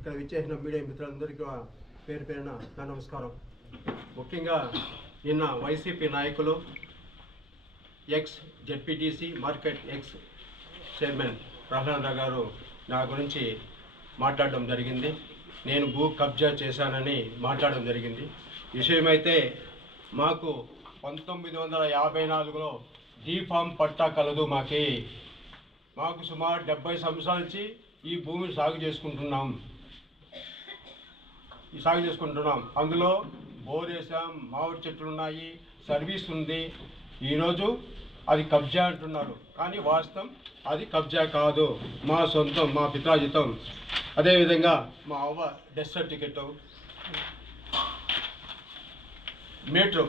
ఇక్కడ విచ్చేసిన మీడియా మిత్రులందరికీ పేరు పేరున నా నమస్కారం. ముఖ్యంగా నిన్న వైసీపీ నాయకులు ex ZPTC market ex chairman Prahlada garu నా గురించి మాట్లాడడం జరిగింది. నేను భూ కబ్జా చేశానని మాట్లాడడం జరిగింది. విషయమైతే మాకు పంతొమ్మిది వందల యాభై నాలుగులో డీఫామ్ పట్టా కలదు మాకి. మాకు సుమారు డెబ్బై సంవత్సరాల నుంచి ఈ భూమిని సాగు చేసుకుంటున్నాం. సాగు చేసుకుంటున్నాం. అందులో బోర్ వేసాం మామిడి చెట్లు ఉన్నాయి సర్వీస్ ఉంది. ఈరోజు అది కబ్జా అంటున్నారు. కానీ వాస్తవం అది కబ్జా కాదు. మా సొంతం మా పితాజితం అదేవిధంగా మా అవ్వ డెత్ సర్టిఫికెట్ మీటర్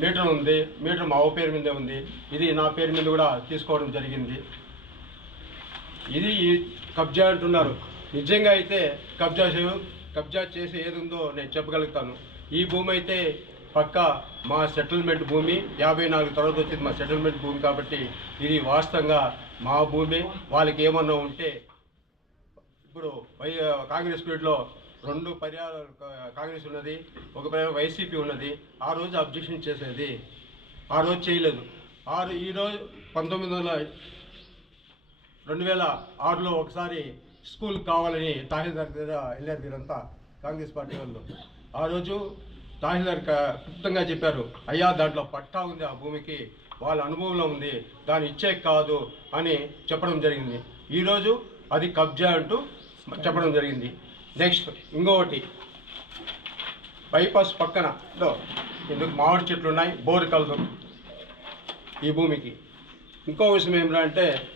మీటర్ ఉంది. మీటర్ మా అవ్వ పేరు మీదే ఉంది. ఇది నా పేరు మీద కూడా తీసుకోవడం జరిగింది. ఇది కబ్జా అంటున్నారు. నిజంగా అయితే కబ్జా కబ్జా చేసి ఏది ఉందో నేను చెప్పగలుగుతాను. ఈ భూమి అయితే పక్క మా సెటిల్మెంట్ భూమి. యాభై నాలుగు తర్వాత వచ్చింది మా సెటిల్మెంట్ భూమి కాబట్టి ఇది వాస్తవంగా మా భూమి. వాళ్ళకి ఏమన్నా ఉంటే ఇప్పుడు వై కాంగ్రెస్ పీరియడ్లో రెండు పర్యాల కాంగ్రెస్ ఉన్నది ఒక పర్యాయం వైసీపీ ఉన్నది. ఆ రోజు అబ్జెక్షన్ చేసేది. ఆ రోజు చేయలేదు. ఆరు ఈరోజు పంతొమ్మిది వందల రెండు వేల ఆరులో ఒకసారి స్కూల్ కావాలని తహసీల్దార్ దగ్గర వెళ్ళారు మీరంతా కాంగ్రెస్ పార్టీ వాళ్ళు. ఆ రోజు తహసీల్దార్ క- క్లుప్తంగా చెప్పారు అయ్యా దాంట్లో పట్టా ఉంది ఆ భూమికి వాళ్ళ అనుభవంలో ఉంది దాన్ని ఇచ్చే కాదు అని చెప్పడం జరిగింది. ఈరోజు అది కబ్జా అంటూ చెప్పడం జరిగింది. నెక్స్ట్ ఇంకొకటి. బైపాస్ పక్కన ఎందుకు మామిడి చెట్లు ఉన్నాయి బోరు కలదు ఈ భూమికి. ఇంకో విషయం ఏమిటంటే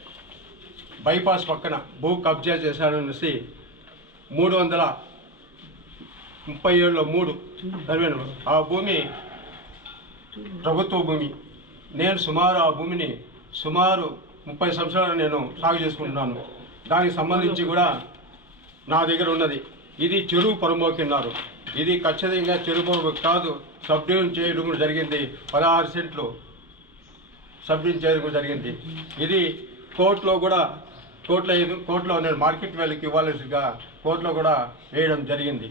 బైపాస్ పక్కన భూ కబ్జా చేశారనేసి మూడు వందల ముప్పై ఏడులో మూడు సర్వే ఆ భూమి ప్రభుత్వ భూమి. నేను సుమారు ఆ భూమిని సుమారు ముప్పై సంవత్సరాలు నేను సాగు చేసుకుంటున్నాను. దానికి సంబంధించి కూడా నా దగ్గర ఉన్నది. ఇది చెరువు పరమోకిన్నారు ఇది ఖచ్చితంగా చెరువు కాదు సబ్డివిజన్ చేయడం కూడా జరిగింది. పదహారు సెంట్లు సబ్డివిజన్ చేయడం కూడా జరిగింది. ఇది కోర్టులో కూడా కోర్టులో కోట్లో కోర్టులో నేను మార్కెట్ వాల్యూకి ఇవ్వాల్సిగా కోర్టులో కూడా వేయడం జరిగింది.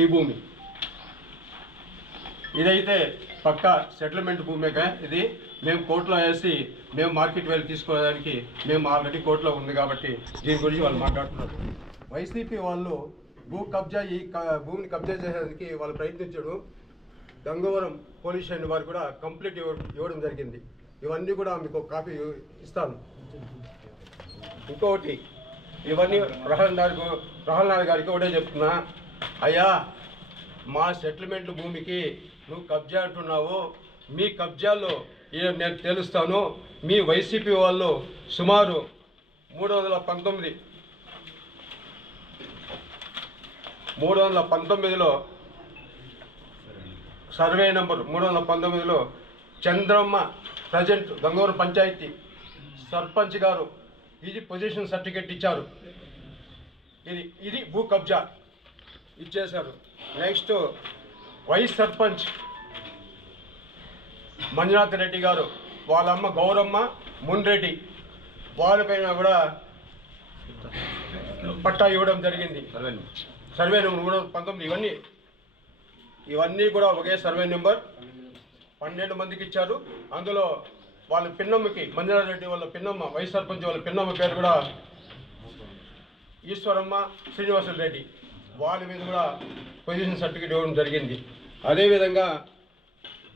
ఈ భూమి. ఇదైతే పక్క సెటిల్మెంట్ భూమిగా ఇది. మేము కోర్టులో వేసి మేము మార్కెట్ వాల్యూ తీసుకోవడానికి మేము ఆల్రెడీ కోర్టులో ఉంది కాబట్టి దీని గురించి వాళ్ళు మాట్లాడుతున్నారు. వైసీపీ వాళ్ళు భూ కబ్జా ఈ భూమిని కబ్జా చేసేందుకు వాళ్ళు ప్రయత్నించడం గంగవరం పోలీస్ స్టేషన్ వారు కూడా కంప్లీట్ ఇవ్వడం జరిగింది. ఇవన్నీ కూడా మీకు ఒక కాపీ ఇస్తాను. ఇంకొకటి ఇవన్నీ ప్రహ్లాద్ గారికి ప్రహ్లాద్ గారికి ఒకటే చెప్తున్నా. అయ్యా మా సెటిల్మెంట్ భూమికి నువ్వు కబ్జా అంటున్నావు. మీ కబ్జాల్లో నేను తెలుస్తాను. మీ వైసీపీ వాళ్ళు సుమారు మూడు వందల పంతొమ్మిది మూడు వందల పంతొమ్మిదిలో సర్వే నెంబర్ మూడు వందల పంతొమ్మిదిలో చంద్రమ్మ ప్రజెంట్ గంగవరం పంచాయతీ సర్పంచ్ గారు ఇది పొజిషన్ సర్టిఫికెట్ ఇచ్చారు. ఇది ఇది భూ కబ్జా ఇచ్చేశారు. నెక్స్ట్ వైస్ సర్పంచ్ మంజునాథ్ రెడ్డి గారు వాళ్ళ అమ్మ గౌరమ్మ మున్రెడ్డి వాళ్ళపైన కూడా పట్టా ఇవ్వడం జరిగింది. సర్వే నెంబర్ మూడు వందల పంతొమ్మిది ఇవన్నీ ఇవన్నీ కూడా ఒకే సర్వే నెంబర్. పన్నెండు మందికి ఇచ్చారు. అందులో వాళ్ళ పిన్నమ్మకి మంజునాథ్ రెడ్డి వాళ్ళ పిన్నమ్మ వైస్ సర్పంచ్ వాళ్ళ పిన్నమ్మ పేరు కూడా ఈశ్వరమ్మ శ్రీనివాసులు రెడ్డి. వాళ్ళ మీద కూడా పొజిషన్ సర్టిఫికేట్ ఇవ్వడం జరిగింది. అదేవిధంగా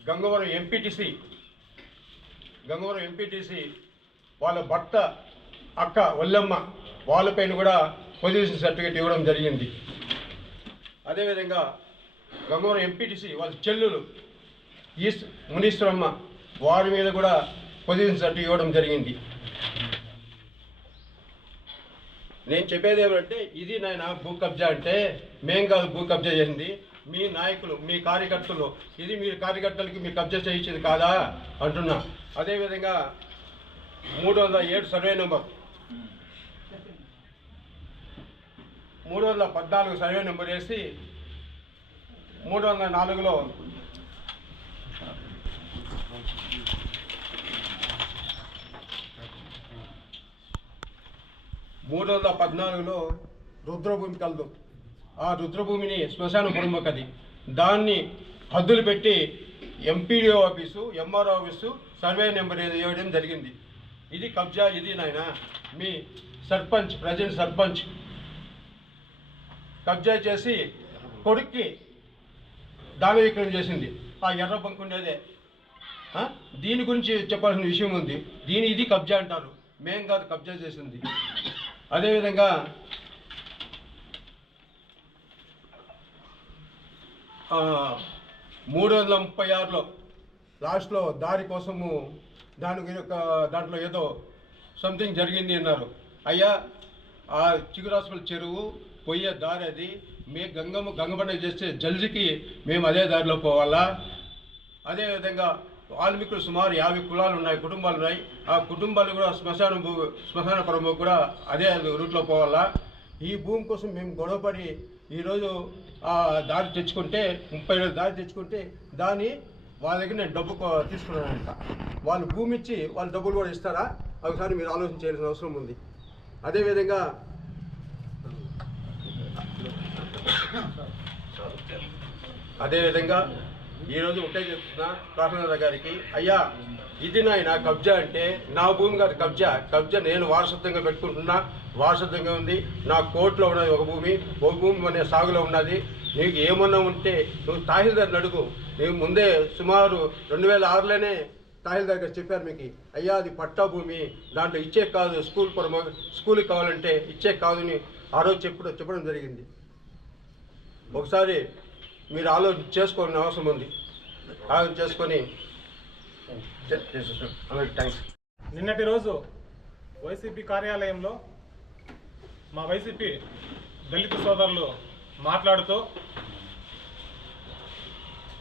గంగవరం ఎంపీటీసీ గంగవరం ఎంపీటీసీ వాళ్ళ భర్త అక్క వల్లమ్మ వాళ్ళపైన కూడా పొజిషన్ సర్టిఫికేట్ ఇవ్వడం జరిగింది. అదేవిధంగా గంగవరం ఎంపీటీసీ వాళ్ళ చెల్లులు ఈస్ మునీశ్వరమ్మ వారి మీద కూడా పొజిషన్ సర్టిఫికేట్ ఇవ్వడం జరిగింది. నేను చెప్పేది ఏమంటే ఇది నాయన భూ కబ్జా అంటే మేం కాదు భూ కబ్జా చేసింది. మీ నాయకులు మీ కార్యకర్తలు ఇది మీ కార్యకర్తలకి మీ కబ్జా చేయించేది కాదా అంటున్నా. అదేవిధంగా మూడు వందల ఏడు సర్వే నెంబర్. మూడు వందల పద్నాలుగు సర్వే నెంబర్ వేసి మూడు వందల నాలుగులో మూడు వందల పద్నాలుగులో రుద్రభూమి కలదు. ఆ రుద్రభూమిని శ్మశాన కుటుంబకది దాన్ని హద్దులు పెట్టి MPDO office MRO office survey number ఇవ్వడం జరిగింది. ఇది కబ్జా ఇది నాయన మీ సర్పంచ్ ప్రజెంట్ సర్పంచ్. కబ్జా చేసి కొడుక్కి దానవీకరణ చేసింది. ఆ ఎర్ర బంకు ఉండేదే. దీని గురించి చెప్పాల్సిన విషయం ఉంది. దీని ఇది కబ్జా అంటారు. మేం కాదు కబ్జా చేసింది. అదేవిధంగా మూడు వందల ముప్పై ఆరులో లాస్ట్లో దారి కోసము దాని యొక్క దాంట్లో ఏదో సంథింగ్ జరిగింది అన్నారు. అయ్యా ఆ చిగురాసుల చెరువు పోయే దారి అది. మీ గంగమ్మ గంగబండ చేస్తే జల్జికి మేము అదే దారిలో పోవాలా? అదేవిధంగా వాల్మీకులు సుమారు యాభై కులాలు ఉన్నాయి కుటుంబాలు ఉన్నాయి. ఆ కుటుంబాలు కూడా శ్మశాన భూ శ్మశాన పరము కూడా అదే రూట్లో పోవాలా? ఈ భూమి కోసం మేము గొడవపడి ఈరోజు ఆ దారి తెచ్చుకుంటే ముప్పై రోజులు దారి తెచ్చుకుంటే దాన్ని వాళ్ళ దగ్గర నేను డబ్బు తీసుకున్నానంట. వాళ్ళు భూమి ఇచ్చి వాళ్ళు డబ్బులు కూడా ఇస్తారా? ఒకసారి మీరు ఆలోచన చేయాల్సిన అవసరం ఉంది. అదేవిధంగా అదేవిధంగా ఈరోజు ఒకటే చెప్తున్నా రాఘవేంద్ర గారికి అయ్యా ఇది నాయన కబ్జా అంటే నా భూమి గారి కబ్జా. కబ్జా నేను వారసత్వంగా పెట్టుకుంటున్నా. వారసత్వంగా ఉంది. నా కోర్టులో ఉన్నది ఒక భూమి. ఒక భూమి అనే సాగులో ఉన్నది. నీకు ఏమన్నా ఉంటే నువ్వు తహసీల్దార్ అడుగు. నేను ముందే సుమారు రెండు వేల ఆరులోనే తహసీల్దార్ గారు చెప్పారు మీకు. అయ్యా అది పట్టా భూమి. దాంట్లో ఇచ్చే కాదు. స్కూల్ పరమ స్కూల్కి కావాలంటే ఇచ్చే కాదు అని ఆ రోజు చెప్పడం చెప్పడం జరిగింది. ఒకసారి మీరు ఆలోచన చేసుకోవాలని అవసరం ఉంది. ఆలోచన చేసుకొని థ్యాంక్స్ నిన్నటి రోజు వైసీపీ కార్యాలయంలో మా వైసీపీ దళిత సోదరులు మాట్లాడుతూ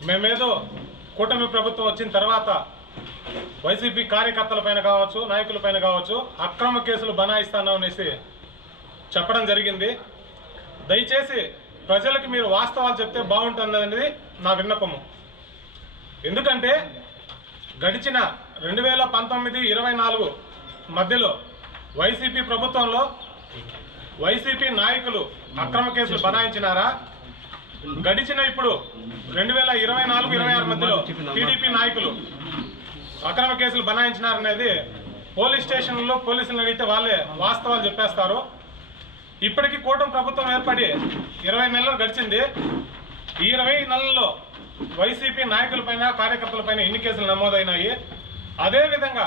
మేమేదో కూటమి ప్రభుత్వం వచ్చిన తర్వాత వైసీపీ కార్యకర్తల పైన కావచ్చు నాయకుల పైన కావచ్చు అక్రమ కేసులు బనాయిస్తాను అనేసి చెప్పడం జరిగింది. దయచేసి ప్రజలకు మీరు వాస్తవాలు చెప్తే బాగుంటుంది అనేది నా విన్నపము. ఎందుకంటే గడిచిన రెండు వేల పంతొమ్మిది ఇరవై నాలుగు మధ్యలో వైసీపీ ప్రభుత్వంలో వైసీపీ నాయకులు అక్రమ కేసులు బనాయించినారా? గడిచిన ఇప్పుడు రెండు వేల ఇరవై నాలుగు ఇరవై ఆరు మధ్యలో టీడీపీ నాయకులు అక్రమ కేసులు బనాయించినారనేది పోలీస్ స్టేషన్లో పోలీసులను అడిగితే వాళ్ళే వాస్తవాలు చెప్పేస్తారు. ఇప్పటికీ కూటమి ప్రభుత్వం ఏర్పడి ఇరవై నెలలు గడిచింది. ఈ ఇరవై నెలల్లో వైసీపీ నాయకులపైన కార్యకర్తలపైన ఎన్ని కేసులు నమోదైనాయి? అదేవిధంగా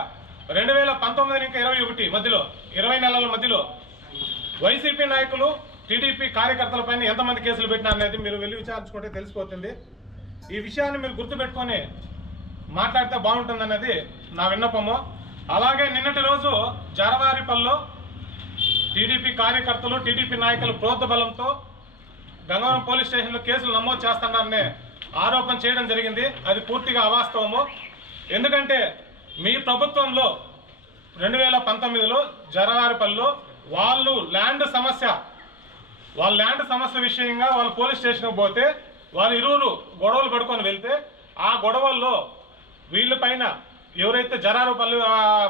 రెండు వేల పంతొమ్మిది ఇంకా ఇరవై ఒకటి మధ్యలో ఇరవై నెలల మధ్యలో వైసీపీ నాయకులు టీడీపీ కార్యకర్తలపైన ఎంతమంది కేసులు పెట్టినా అనేది మీరు వెళ్ళి విచారించుకుంటే తెలిసిపోతుంది. ఈ విషయాన్ని మీరు గుర్తుపెట్టుకొని మాట్లాడితే బాగుంటుందన్నది నా విన్నపము. అలాగే నిన్నటి రోజు జరవారిపల్లిలో టీడీపీ కార్యకర్తలు టీడీపీ నాయకులు క్రోధ బలంతో గంగవరం పోలీస్ స్టేషన్లో కేసులు నమోదు చేస్తున్నారనే ఆరోపణ చేయడం జరిగింది. అది పూర్తిగా అవాస్తవము. ఎందుకంటే మీ ప్రభుత్వంలో రెండు వేల పంతొమ్మిదిలో జరవారిపల్లిలో వాళ్ళు ల్యాండ్ సమస్య వాళ్ళ ల్యాండ్ సమస్య విషయంగా వాళ్ళు పోలీస్ స్టేషన్కి పోతే వాళ్ళు ఇరువురు గొడవలు పడుకొని వెళ్తే ఆ గొడవల్లో వీళ్ళ పైన ఎవరైతే జరారుపల్లి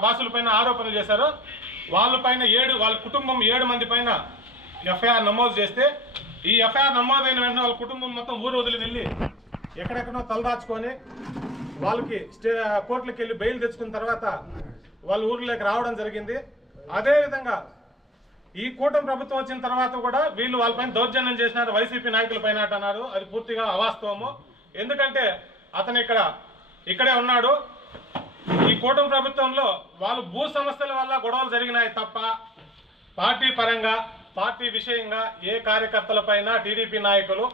వాసుల పైన ఆరోపణలు చేశారో వాళ్ళ పైన ఏడు వాళ్ళ కుటుంబం ఏడు మంది పైన ఎఫ్ఐఆర్ నమోదు చేస్తే ఈ ఎఫ్ఐఆర్ నమోదైన వెంటనే వాళ్ళ కుటుంబం మొత్తం ఊరు వదిలి వెళ్ళి ఎక్కడెక్కడో తలదాచుకొని వాళ్ళకి స్టే కోర్టులకు వెళ్ళి బెయిల్ తెచ్చుకున్న తర్వాత వాళ్ళ ఊర్లోకి రావడం జరిగింది. అదేవిధంగా ఈ కూటమి ప్రభుత్వం వచ్చిన తర్వాత కూడా వీళ్ళు వాళ్ళపైన దౌర్జన్యం చేసినారు. వైసీపీ నాయకుల పైన అన్నారు అది పూర్తిగా అవాస్తవము. ఎందుకంటే అతను ఇక్కడ ఇక్కడే ఉన్నాడు. ఈ కూటమి ప్రభుత్వంలో వాళ్ళు భూ సమస్యల వల్ల గొడవలు జరిగినాయి తప్ప పార్టీ పరంగా పార్టీ విషయంగా ఏ కార్యకర్తల పైన టీడీపీ నాయకులు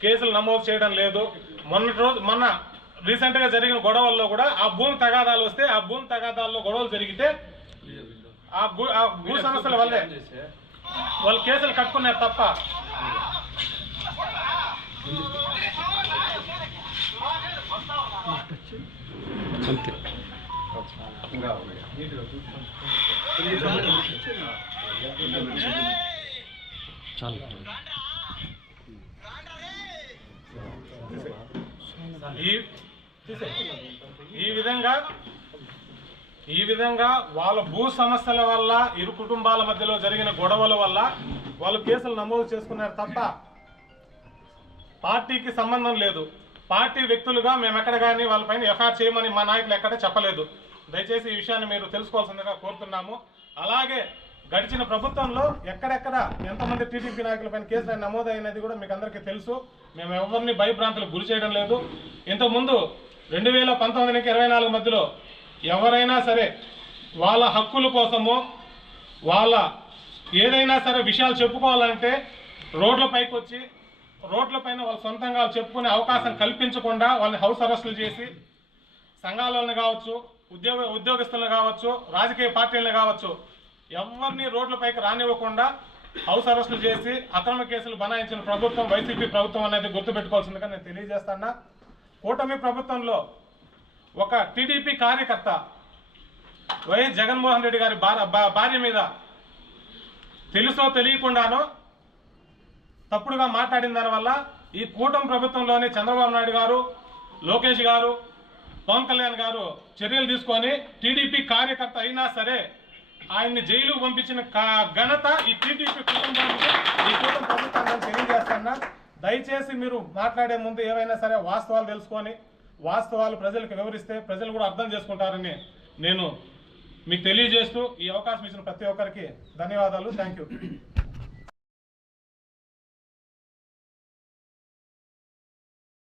కేసులు నమోదు చేయడం లేదు. మొన్నటి రోజు మొన్న రీసెంట్గా జరిగిన గొడవల్లో కూడా ఆ భూమి తగాదాలు వస్తే ఆ భూమి తగాదాల్లో గొడవలు జరిగితే ఆ భూ ఆ భూ సమస్యల వల్లే వాళ్ళు కేసులు కట్టుకున్నారు తప్ప ఈ ఈ విధంగా ఈ విధంగా వాళ్ళ భూ సమస్యల వల్ల ఇరు కుటుంబాల మధ్యలో జరిగిన గొడవల వల్ల వాళ్ళు కేసులు నమోదు చేసుకున్నారు తప్ప పార్టీకి సంబంధం లేదు. పార్టీ వ్యక్తులుగా మేము ఎక్కడ కానీ వాళ్ళపైన ఎఫ్ఐఆర్ చేయమని మా నాయకులు ఎక్కడ చెప్పలేదు. దయచేసి ఈ విషయాన్ని మీరు తెలుసుకోవాల్సిందిగా కోరుతున్నాము. అలాగే గడిచిన ప్రభుత్వంలో ఎక్కడెక్కడ ఎంతమంది టీడీపీ నాయకులపైన కేసులు నమోదైనది కూడా మీకు అందరికీ తెలుసు. మేము ఎవరిని భయభ్రాంతులకు గురి చేయడం లేదు. ఇంతకుముందు రెండు వేల పంతొమ్మిది ఇరవై నాలుగు మధ్యలో ఎవరైనా సరే వాళ్ళ హక్కుల కోసము వాళ్ళ ఏదైనా సరే విషయాలు చెప్పుకోవాలంటే రోడ్లపైకి వచ్చి రోడ్లపైన వాళ్ళ సొంతంగా వాళ్ళు చెప్పుకునే అవకాశం కల్పించకుండా వాళ్ళని హౌస్ అరెస్టులు చేసి సంఘాలను కావచ్చు ఉద్యోగ ఉద్యోగస్తులను కావచ్చు రాజకీయ పార్టీలను కావచ్చు ఎవరిని రోడ్లపైకి రానివ్వకుండా హౌస్ అరెస్టులు చేసి అక్రమ కేసులు బనాయించిన ప్రభుత్వం వైసీపీ ప్రభుత్వం అనేది గుర్తుపెట్టుకోవాల్సిందిగా నేను తెలియజేస్తాను? కూటమి ప్రభుత్వంలో ఒక టీడీపీ కార్యకర్త వైఎస్ జగన్మోహన్ రెడ్డి గారి భార్య భార్య మీద తెలుసో తెలియకుండానో తప్పుడుగా మాట్లాడిన దానివల్ల ఈ కూటమి ప్రభుత్వంలోని చంద్రబాబు నాయుడు గారు లోకేష్ గారు పవన్ కళ్యాణ్ గారు చర్యలు తీసుకొని టీడీపీ కార్యకర్త అయినా సరే ఆయన్ని జైలుకు పంపించిన కా- ఘనత ఈ టీడీపీ కుటుంబానికి. ఈ కుటుంబ ప్రభుత్వాన్ని తెలియజేస్తున్నా. దయచేసి మీరు మాట్లాడే ముందు ఏవైనా సరే వాస్తవాలు తెలుసుకొని వాస్తవాలు ప్రజలకు వివరిస్తే ప్రజలు కూడా అర్థం చేసుకుంటారని నేను మీకు తెలియజేస్తూ ఈ అవకాశం ఇచ్చిన ప్రతి ఒక్కరికి ధన్యవాదాలు. Thank you